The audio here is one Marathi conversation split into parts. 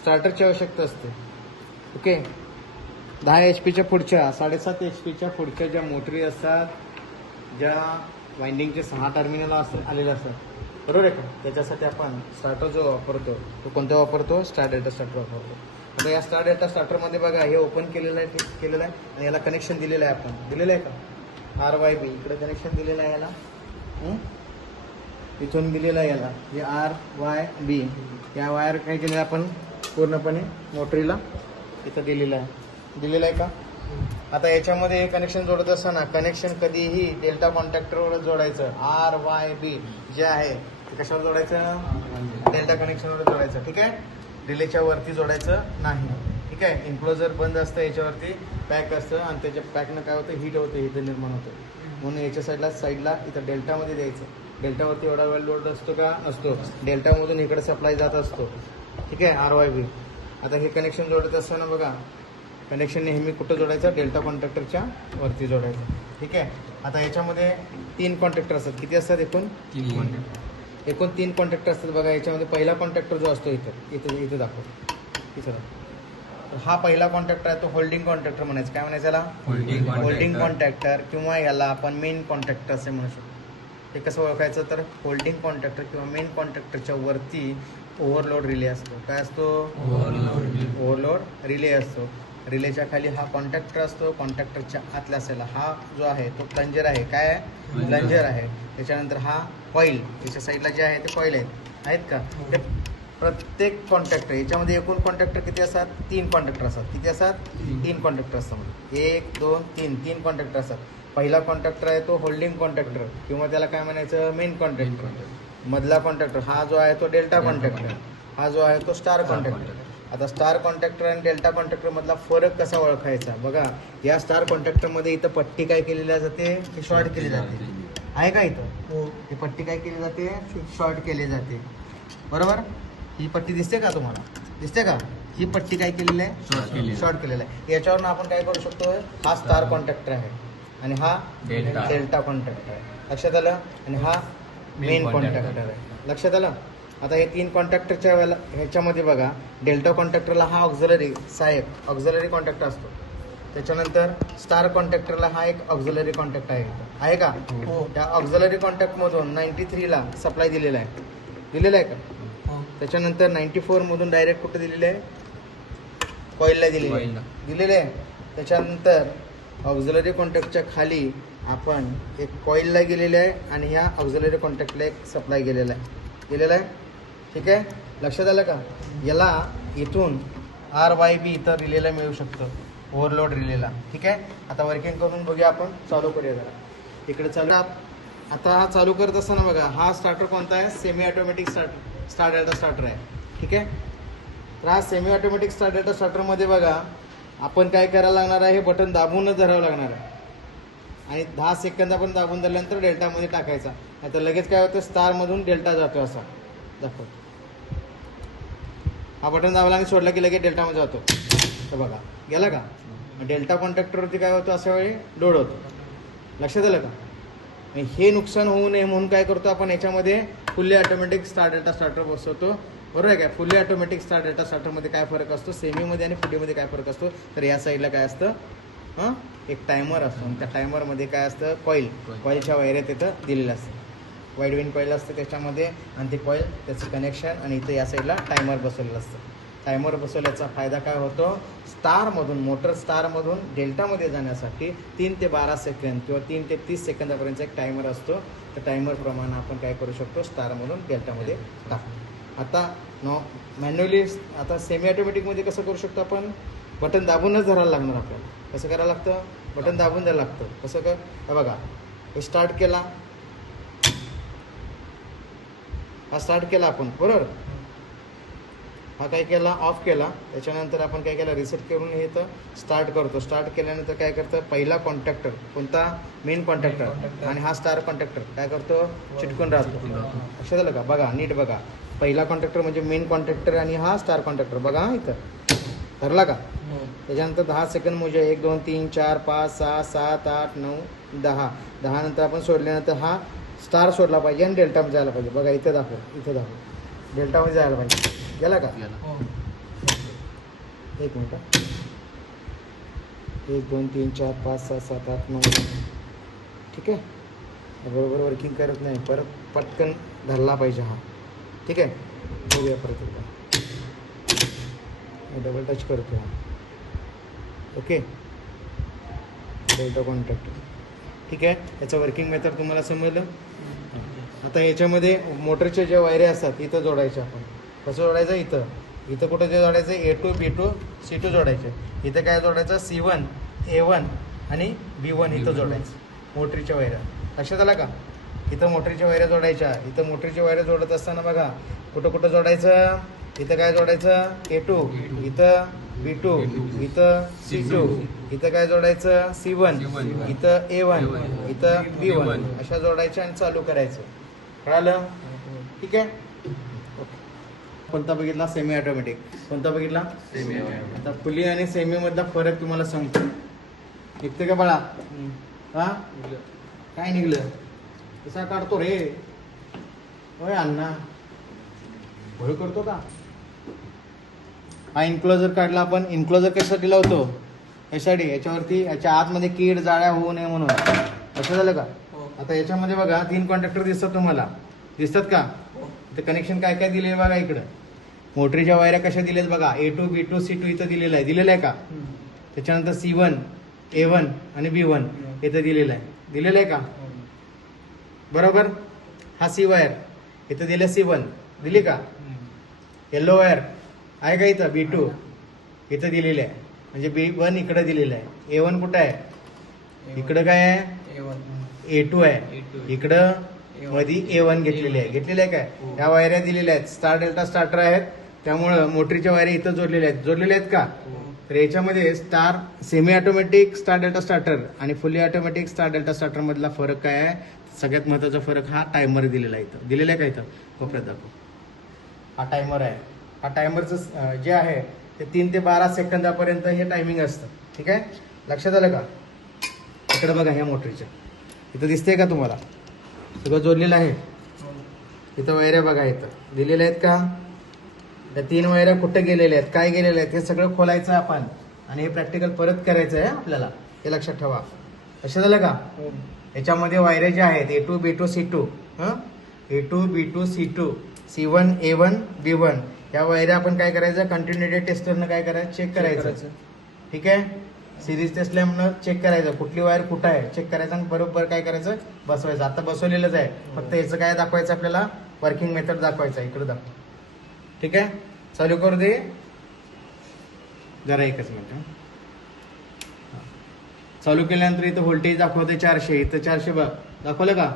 स्टार्टरची आवश्यकता असते. ओके, 10 HP पुढच्या 7.5 HP पुढच्या ज्या मोटरी असतात, ज्या वाइंडिंगचे 6 टर्मिनल आलेले असतात, बरोबर आहे का, त्याच्यासाठी आपण स्टार्टर जो वापरतो तो कोणता वापरतो? स्टार डेल्टा स्टार्टर वापरतो. आता या स्टार डेल्टा स्टार्टरमध्ये बघा, हे ओपन केलेलं आहे, फिक्स केलेलं आहे आणि याला कनेक्शन दिलेलं आहे. आपण दिलेलं आहे का? RYB इकडे कनेक्शन दिलेलं आहे याला, इथून दिलेलं आहे याला जे RYB. या वायर काय केलेलं आपण पूर्णपणे मोटरीला इथं दिलेलं आहे का? आता याच्यामध्ये हे कनेक्शन जोडत असताना कनेक्शन कधीही डेल्टा कॉन्टॅक्टरवरच जोडायचं. RYB जे आहे ते कशावर जोडायचं? डेल्टा कनेक्शनवर जोडायचं. ठीक आहे, रिलेच्या वरती जोडायचं नाही. ठीक आहे, इन्क्लोजर बंद असतं, याच्यावरती पॅक असतं आणि त्याच्या पॅकनं काय होतं? हीट होतं, हीट निर्माण होतं. म्हणून याच्या साईडला इथं डेल्टामध्ये द्यायचं. डेल्टावरती एवढा वेळ लोड असतो का? नसतो. डेल्टामधून इकडे सप्लाय जात असतो. ठीक आहे, RYB. आता हे कनेक्शन जोडत असताना बघा, कनेक्शन नेहमी कुठं जोडायचं? डेल्टा कॉन्टॅक्टरच्या वरती जोडायचं. ठीक आहे, आता याच्यामध्ये 3 कॉन्टॅक्टर असतात. किती असतात एकूण? 3 कॉन्टॅक्टर. एकूण 3 कॉन्टॅक्टर असतात. बघा, याच्यामध्ये पहिला कॉन्टॅक्टर जो असतो इथं दाखवतो. इथं हा पहिला कॉन्टॅक्टर आहे, तो होल्डिंग कॉन्टॅक्टर म्हणायचं. काय म्हणायचं याला? होल्डिंग कॉन्टॅक्टर, किंवा याला आपण मेन कॉन्टॅक्टर असे म्हणू शकतो. हे कसं ओळखायचं? तर होल्डिंग कॉन्टॅक्टर किंवा मेन कॉन्टॅक्टरच्या वरती ओव्हरलोड रिले असतो. काय असतो? ओव्हरलोड रिले असतो. रिलेच्या खाली हा कॉन्टॅक्टर असतो. कॉन्टॅक्टरच्या आतल्या असेल हा जो आहे तो प्लंजर आहे. काय आहे? प्लंजर आहे. त्याच्यानंतर हा कॉईल, याच्या साईडला जे आहे ते कॉईल आहेत का? ते प्रत्येक कॉन्टॅक्टर, याच्यामध्ये एकूण कॉन्टॅक्टर किती असतात? 3 कॉन्टॅक्टर असतात. किती असतात? 3 कॉन्टॅक्टर असतात. 1 2 3 कॉन्टॅक्टर असतात. पहिला कॉन्टॅक्टर आहे तो होल्डिंग कॉन्टॅक्टर किंवा त्याला काय म्हणायचं? मेन कॉन्टॅक्टर. मधला कॉन्टॅक्टर हा जो आहे तो डेल्टा कॉन्टॅक्टर. हा जो आहे तो स्टार कॉन्टॅक्टर. आता स्टार कॉन्टॅक्टर आणि डेल्टा कॉन्टॅक्टर मधला फरक कसा ओळखायचा? बघा, या स्टार कॉन्टॅक्टरमध्ये इथं पट्टी काय केलेली जाते? ही शॉर्ट केली जाते. आहे का इथं? ही पट्टी काय केली जाते? शॉर्ट केली जाते. बरोबर, ही पट्टी दिसते का तुम्हाला? दिसते का? ही पट्टी काय केलेली आहे? शॉर्ट केलेलं आहे. याच्यावरून आपण काय करू शकतो? हा स्टार कॉन्टॅक्टर आहे आणि हा डेल्टा कॉन्टॅक्टर आहे. लक्षात आलं? आणि हा मेन कॉन्टॅक्टर आहे. लक्षात आलं? आता हे 3 कॉन्टॅक्टरच्या वेळेला ह्याच्यामध्ये बघा, डेल्टा कॉन्टॅक्टरला हा ऑक्झिलरी कॉन्टॅक्टर असतो. त्याच्यानंतर स्टार कॉन्टॅक्टरला हा एक ऑक्झिलरी कॉन्टॅक्ट आहे का? त्या ऑक्झिलरी कॉन्टॅक्टमधून 93ला सप्लाय दिलेला आहे का? त्याच्यानंतर 94 मधून डायरेक्ट कुठे दिलेलं आहे? कॉईलला दिलेलं आहे. त्याच्यानंतर ऑक्झिलरी कॉन्टॅक्टच्या खाली आपण एक कॉईलला गेलेलं आहे आणि ह्या ऑक्झिलरी कॉन्टॅक्टला एक सप्लाय गेलेला आहे. ठीक आहे, लक्षात आलं का? याला इथून RYB इथं रिलेला मिळू शकतं, ओव्हरलोड रिलेला. ठीक आहे, आता वर्किंग करून बघूया आपण. चालू करूया जरा. इकडे चालू. आता हा चालू करत असताना बघा, हा स्टार्टर कोणता आहे? Semi automatic star delta starter आहे. ठीक आहे, तर हा सेमी ऑटोमॅटिक स्टार डेल्टा स्टार्टरमध्ये बघा, आपण काय करायला लागणार आहे? हे बटन दाबूनच धरावं लागणार आहे आणि 10 सेकंद आपण दाबून धरल्यानंतर डेल्टामध्ये टाकायचा. नाही तर लगेच काय होतं? स्टारमधून डेल्टा जातो. असा दाखव. हा बटन दाबला आणि सोडला की लगेच डेल्टामध्ये जातो. तर बघा, गेला का? डेल्टा कॉन्टॅक्टरवरती काय होतं? अशा वेळी लोड होतो. लक्षात आलं का? हे नुकसान होऊ नये म्हणून काय करतो आपण? याच्यामध्ये fully automatic star delta starter बसवतो. बरोबर आहे काय? फुल्ली ऑटोमॅटिक स्टार डेल्टा स्टार्टरमध्ये काय फरक असतो? सेमीमध्ये आणि फुल्लीमध्ये काय फरक असतो? तर या साईडला काय असतं? एक टायमर असतो आणि त्या टायमरमध्ये काय असतं? कॉईलच्या वायऱ्या तिथं दिलेल्या असतात. वाईड विन कॉईल असतं त्याच्यामध्ये आणि ते कॉईल, त्याचं कनेक्शन आणि इथं या साईडला टायमर बसवलेलं असतं. टायमर बसवल्याचा फायदा काय होतो? मोटर स्टारमधून डेल्टामध्ये जाण्यासाठी 3 ते 12 सेकंद किंवा 3 ते 30 सेकंदापर्यंतचा एक टायमर असतो. त्या टायमरप्रमाणे आपण काय करू शकतो? स्टारमधून डेल्टामध्ये टाकतो. आता मॅन्युअली, आता सेमी ऑटोमॅटिकमध्ये कसं करू शकतो आपण? बटन दाबूनच धरायला लागणार आपल्याला. कसं करायला लागतं? बटन दाबून द्यायला लागतं. कसं का? बघा, हे स्टार्ट केला, हा स्टार्ट केला आपण, बरोबर. हा काय केला? ऑफ केला. त्याच्यानंतर आपण काय केलं? रिसेट करून हे तर स्टार्ट करतो. स्टार्ट केल्यानंतर काय करतं? पहिला कॉन्टॅक्टर कोणता? मेन कॉन्टॅक्टर आणि हा स्टार कॉन्टॅक्टर काय करतो? चिटकून राहतो. लक्षात आलं का? बघा, नीट बघा. पहिला कॉन्टॅक्टर म्हणजे मेन कॉन्टॅक्टर आणि हा स्टार कॉन्टॅक्टर. बघा इथं धरला का? त्याच्यानंतर 10 सेकंद मोजा. 1 2 3 4 5 6 7 8 9 10. 10 नंतर आपण सोडल्यानंतर हा स्टार सोडला पाहिजे आणि डेल्टामध्ये जायला पाहिजे. बघा इथं दाखव, डेल्टामध्ये जायला पाहिजे. गेला का? एक मिनिट. 1 2 3 4 5 6 7 8 9. ठीक आहे. बरोबर वर्किंग करत नाही, परत पटकन धरला पाहिजे हा. ठीक आहे. बघूया परत एकदा. डबल टच करतो हा. ओके. Delta contact. ठीक आहे. याचं वर्किंग मेथड तुम्हाला समजलं. आता याच्यामध्ये मोटरच्या ज्या वायऱ्या असतात इथं जोडायच्या आपण. कसं जोडायचं? इथं कुठं जे जोडायचं A2 B2 C2 जोडायचे. इथं काय जोडायचं? C1 A1 आणि B1 इथं जोडायचं मोटरीच्या वायऱ्या. लक्षात आला का? इथं मोटरीच्या वायऱ्या जोडायच्या. इथं मोटरीच्या वायऱ्या जोडत असताना बघा कुठं जोडायचं? इथं काय जोडायचं? A2. इथं B2. इथं C2. इथं काय जोडायचं? C1. इथं A1. इथं B1. अशा जोडायच्या आणि चालू करायचं. कळालं? ठीक आहे. कोणता बघितला? Semi automatic. कोणता बघितला? सेमी. आता फुली आणि सेमी मधला फरक तुम्हाला सांगतो. निघते का बाळा? हा, काय निघलं? कसा काढतो रे? होय अण्णा, भोळ करतो का? हा इन्क्लोजर काढला आपण. इन्क्लोजर कशासाठी लावतो? यासाठी, याच्यावरती याच्या आतमध्ये कीड जाळ्या होऊ नये म्हणून. असं झालं का? आता याच्यामध्ये बघा 3 कॉन्टॅक्टर दिसतात तुम्हाला. दिसतात का? इथं कनेक्शन काय काय दिले बघा. इकडं मोटरीच्या वायऱ्या कशा दिल्यात बघा. A2 B2 C2 इथं दिलेलं आहे का? त्याच्यानंतर C1 A1 आणि B1 इथं दिलेलं आहे का? बरोबर. हा C वायर इथं दिलं. C1 दिली का? येलो वायर आहे का इथं? B2 इथं दिलेलं आहे. म्हणजे B1 इकडे दिलेलं आहे. A1 कुठं आहे? इकडं काय आहे? A2 आहे. इकडं मध्ये A1 घेतलेले आहे काय? या वायऱ्या दिलेल्या आहेत. स्टार डेल्टा स्टार्टर आहेत. त्यामुळं मोटरीच्या वायऱ्या इथं जोडलेल्या आहेत का? तर याच्यामध्ये star semi automatic star delta starter आणि फुली ऑटोमॅटिक स्टार डेल्टा स्टार्टर मधला फरक काय आहे? सगळ्यात महत्वाचा फरक हा टायमर दिलेला आहे. इथं दिलेला आहे का? इथं कोपऱ्यात दाखव. हा टायमर आहे. हा टायमरचं जे आहे ते 3 ते 12 सेकंदापर्यंत हे टायमिंग असतं. ठीक आहे. लक्षात आलं का? इकडे बघा ह्या मोटरीच्या इथं दिसतंय का तुम्हाला? सगळं जोडलेलं आहे. इथं वायऱ्या बघा इथं दिलेल्या आहेत का? त्या 3 वायऱ्या कुठे गेलेल्या आहेत, काय गेलेल्या आहेत हे सगळं खोलायचं आपण आणि हे प्रॅक्टिकल परत करायचं आहे आपल्याला. हे लक्षात ठेवा. लक्षात आलं का? याच्यामध्ये वायऱ्या ज्या आहेत A2 B2 C2 A2 B2 C2 C1 A1 B1 या वायऱ्या आपण काय करायचं? कंटिन्युटी टेस्टरनं काय करायचं? चेक करायचं. ठीक आहे. सिरीज टेस्ट लॅम्पनं चेक करायचं कुठली वायर कुठं आहे चेक करायचं आणि बरोबर काय करायचं? बसवायचं. आता बसवलेलंच आहे. फक्त याचं काय दाखवायचं आपल्याला? वर्किंग मेथड दाखवायचं. इकडे दाखव. ठीक आहे. चालू करू दे जरा. एकच मिनिट. चालू केल्यानंतर इथं व्होल्टेज दाखवते 400. इथं 400 बघ दाखवलं का?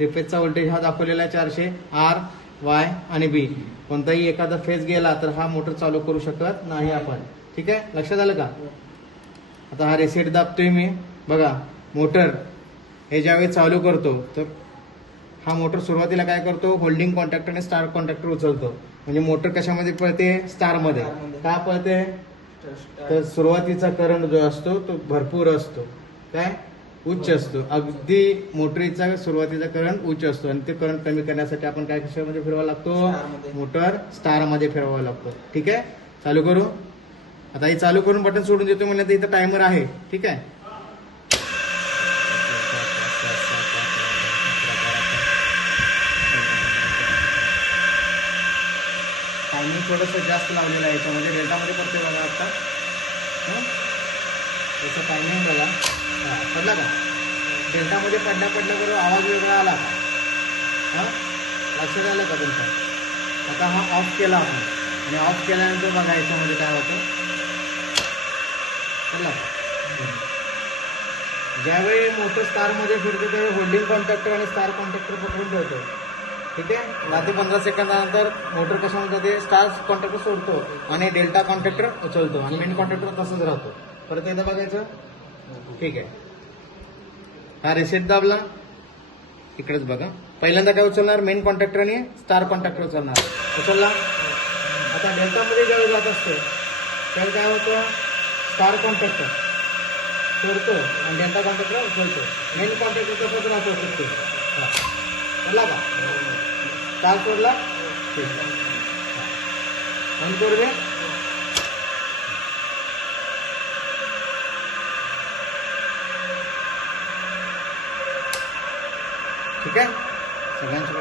रिपेजचा व्होल्टेज हा दाखवलेला आहे 400. R Y आणि B कोणताही एखादा फेज गेला तर हा मोटर चालू करू शकत नाही आपण. ठीक आहे. लक्षात आलं का? आता हा रिसेट दाबतोय मी. बघा मोटर हे ज्यावेळी चालू करतो तर हा मोटर सुरुवातीला काय करतो? होल्डिंग कॉन्टॅक्टर आणि स्टार कॉन्टॅक्टर उचलतो. म्हणजे मोटर कशामध्ये पळते? स्टार मध्ये. का पळते? तर सुरुवातीचा करंट जो असतो तो भरपूर असतो. काय? उच्च असतो. अगदी मोटरीचा सुरुवातीचा करंट उच्च असतो आणि ते करंट कमी करण्यासाठी आपण काय कशामध्ये फिरवावा लागतो? मोटर स्टार मध्ये फिरवावा लागतो. ठीक आहे. चालू करू. आता हे चालू करून बटन सोडून देतो म्हणजे इथं टायमर आहे. ठीक आहे. टायमिंग थोडंसं जास्त लावलेलं आहे याच्यामध्ये. डेल्टामध्ये पडते बघा आता. याचं टायमिंग बघा. हा पडला का? डेल्टामध्ये पडल्या बरोबर आवाज वेगळा आला का? हां लक्षात आलं का तुमचं? आता हा ऑफ केला आपण आणि ऑफ केल्यानंतर बघा याच्यामध्ये काय होतं? पडला का? ज्यावेळी मोटर स्टारमध्ये फिरते त्यावेळी होल्डिंग कॉन्टॅक्टर आणि स्टार कॉन्टॅक्टर पकडून ठेवतो. ठीक आहे. 10 ते 15 सेकंदानंतर मोटर कशामध्ये ते स्टार कॉन्टॅक्टर सोडतो आणि डेल्टा कॉन्टॅक्टर उचलतो आणि मेन कॉन्टॅक्टर तसंच राहतो. परत एकदा बघायचं. ठीक आहे. हा रिसेट दाबला. इकडेच बघा. पहिल्यांदा काय उचलणार? मेन कॉन्टॅक्टर आणि स्टार कॉन्टॅक्टर उचलणार. उचलला. आता डेल्टामध्ये ज्यावेळी जात असतो त्यावेळी काय होतं? स्टार कॉन्टॅक्टर सोडतो आणि डेल्टा कॉन्टॅक्टर उचलतो. मेन कॉन्टॅक्टर तसंच राहतो. सोडला का? स्टार सोडला. ठीक आहे. बंद करू दे. ठीक आहे सगळ्यांचं